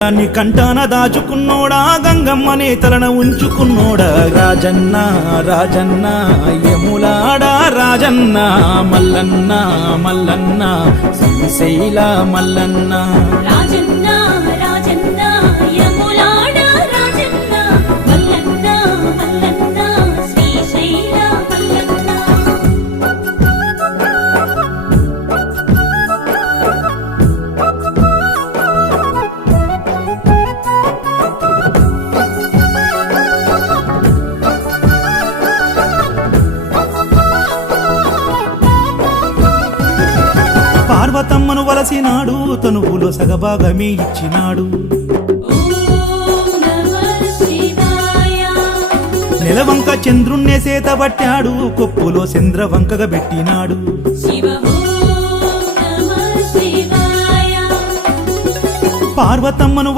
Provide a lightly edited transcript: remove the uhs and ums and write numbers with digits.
దాన్ని కంటాన దాచుకున్నోడా గంగమ్మనే తలన ఉంచుకున్నోడా రాజన్న రాజన్న యములాడా రాజన్న మల్లన్న మల్లన్న శ్రీశైల మల్లన్న రాజన్న రాజన్న యములాడా రాజన్న మల్లన్న మల్లన్న శ్రీశైల మల్లన్న పార్వతమ్మను వలసినాడు తనువులో సగభాగమే ఇచ్చినాడు ఓం నమః శివాయ నెలవంక చంద్రుణ్ణే సేతబట్టాడు కొప్పులో చంద్రవంకగా పెట్టినాడు శివ ఓం నమః శివాయ పార్వతమ్మను